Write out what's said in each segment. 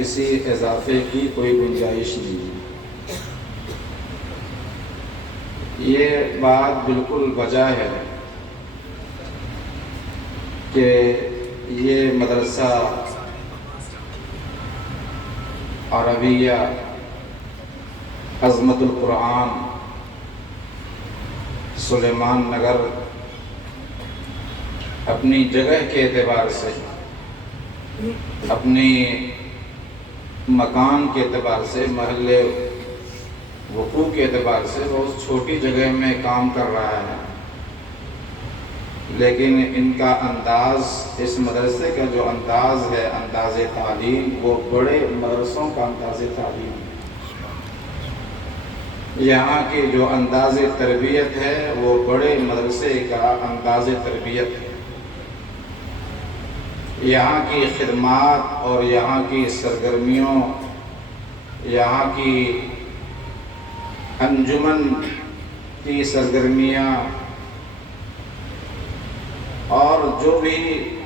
کسی اضافے کی کوئی گنجائش نہیں ہے۔ یہ بات بالکل وجہ ہے کہ یہ مدرسہ عربیہ عظمت القرآن سلیمان نگر اپنی جگہ کے اعتبار سے، اپنی مکان کے اعتبار سے، محل وقوع کے اعتبار سے بہت چھوٹی جگہ میں کام کر رہا ہے، لیکن ان کا انداز، اس مدرسے کا جو انداز ہے، انداز تعلیم، وہ بڑے مدرسوں کا انداز تعلیم ہے۔ یہاں کی جو انداز تربیت ہے وہ بڑے مدرسے کا انداز تربیت ہے۔ یہاں کی خدمات اور یہاں کی سرگرمیوں، یہاں کی انجمن کی سرگرمیاں اور جو بھی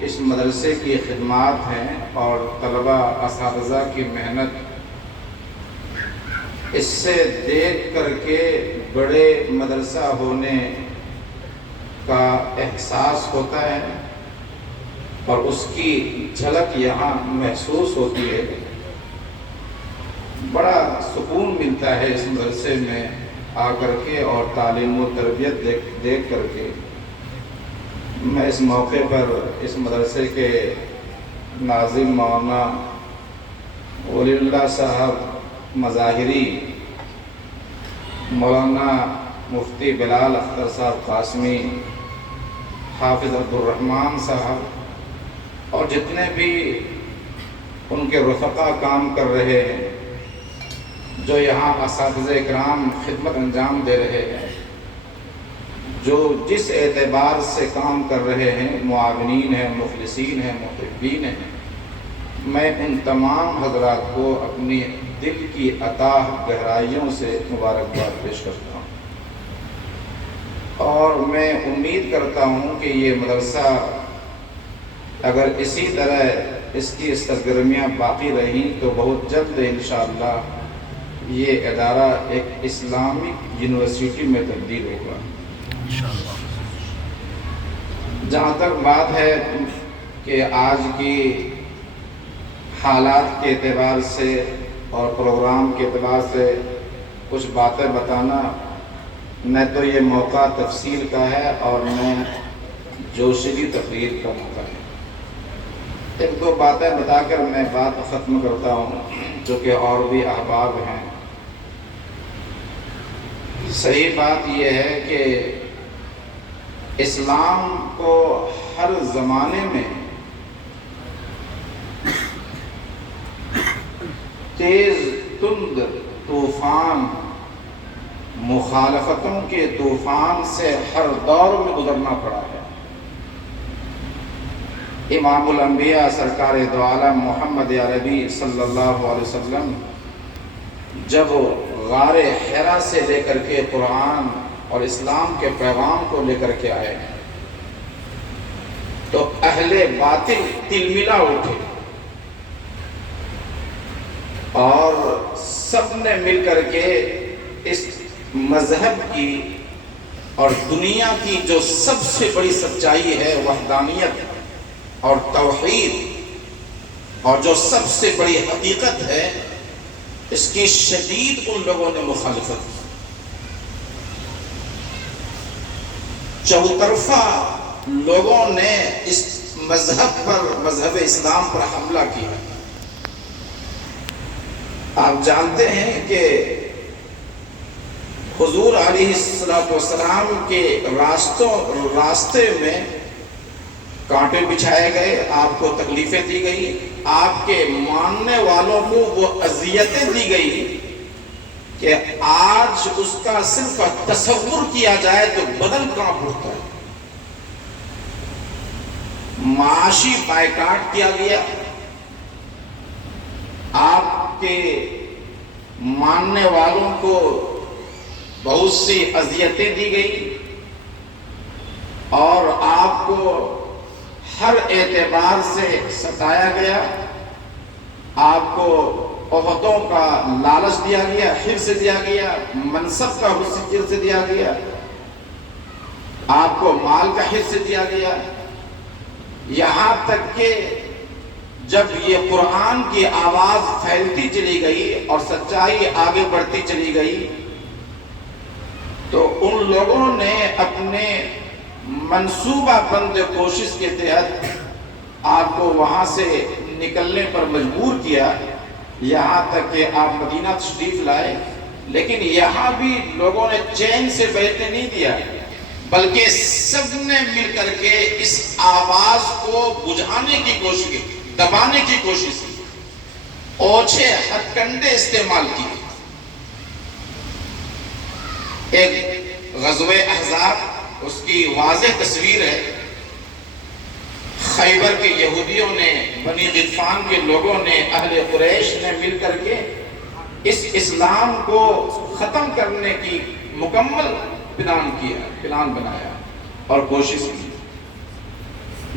اس مدرسے کی خدمات ہیں اور طلبہ اساتذہ کی محنت، اس سے دیکھ کر کے بڑے مدرسہ ہونے کا احساس ہوتا ہے اور اس کی جھلک یہاں محسوس ہوتی ہے۔ بڑا سکون ملتا ہے اس مدرسے میں آ کر کے اور تعلیم و تربیت دیکھ کر کے۔ میں اس موقع پر اس مدرسے کے ناظم مولانا ولی اللہ صاحب مظاہری، مولانا مفتی بلال اختر صاحب قاسمی، حافظ عبدالرحمن صاحب اور جتنے بھی ان کے رفقا کام کر رہے ہیں، جو یہاں اساتذہ اکرام خدمت انجام دے رہے ہیں، جو جس اعتبار سے کام کر رہے ہیں، معاونین ہیں، مخلصین ہیں، محبین ہیں، میں ان تمام حضرات کو اپنی دل کی عطا گہرائیوں سے مبارکباد پیش کرتا ہوں، اور میں امید کرتا ہوں کہ یہ مدرسہ اگر اسی طرح اس کی سرگرمیاں باقی رہیں تو بہت جلد انشاءاللہ یہ ادارہ ایک اسلامک یونیورسٹی میں تبدیل ہوگا۔ جہاں تک بات ہے کہ آج کی حالات کے اعتبار سے اور پروگرام کے اعتبار سے کچھ باتیں بتانا، نہ تو یہ موقع تفصیل کا ہے اور نہ جوشیلی تقریر کا موقع ہے۔ ایک دو باتیں بتا کر میں بات ختم کرتا ہوں، جو کہ اور بھی احباب ہیں۔ صحیح بات یہ ہے کہ اسلام کو ہر زمانے میں تیز تند طوفان، مخالفتوں کے طوفان سے ہر دور میں گزرنا پڑا ہے۔ امام الانبیاء سرکار دو عالم محمد عربی صلی اللہ علیہ وسلم جب غار حرا سے لے کر کے قرآن اور اسلام کے پیغام کو لے کر کے آئے تو اہل باطل تلملا اٹھے اور سب نے مل کر کے اس مذہب کی اور دنیا کی جو سب سے بڑی سچائی ہے، وحدانیت اور توحید، اور جو سب سے بڑی حقیقت ہے، اس کی شدید ان لوگوں نے مخالفت کی۔ چوطرفہ لوگوں نے اس مذہب پر، مذہب اسلام پر حملہ کیا۔ آپ جانتے ہیں کہ حضور علیہ السلام کے راستے میں کانٹے بچھائے گئے، آپ کو تکلیفیں دی گئی، آپ کے ماننے والوں کو وہ اذیتیں دی گئی کہ آج اس کا صرف تصور کیا جائے تو بدن کانپ اٹھتا ہے۔ معاشی بائیکاٹ کیا گیا، آپ کے ماننے والوں کو بہت سی اذیتیں دی گئی اور آپ کو ہر اعتبار سے ستایا گیا، آپ کو عہدوں کا لالچ دیا گیا، حرص دیا گیا، منصب کا حرص دیا گیا، آپ کو مال کا حرص دیا گیا، یہاں تک کہ جب یہ قرآن کی آواز پھیلتی چلی گئی اور سچائی آگے بڑھتی چلی گئی تو ان لوگوں نے اپنے منصوبہ بند کوشش کے تحت آپ کو وہاں سے نکلنے پر مجبور کیا، یہاں تک کہ آپ مدینہ تشریف لائے، لیکن یہاں بھی لوگوں نے چین سے بیٹھنے نہیں دیا، بلکہ سب نے مل کر کے اس آواز کو بجھانے کی کوشش کی، دبانے کی کوشش کی، اوچھے ہتھ کنڈے استعمال کیے۔ ایک غزوہ احزاب، اس کی واضح تصویر ہے، خیبر کے یہودیوں نے، بنی غطفان کے لوگوں نے، اہل قریش نے مل کر کے اس اسلام کو ختم کرنے کی مکمل پلان بنایا اور کوشش کی۔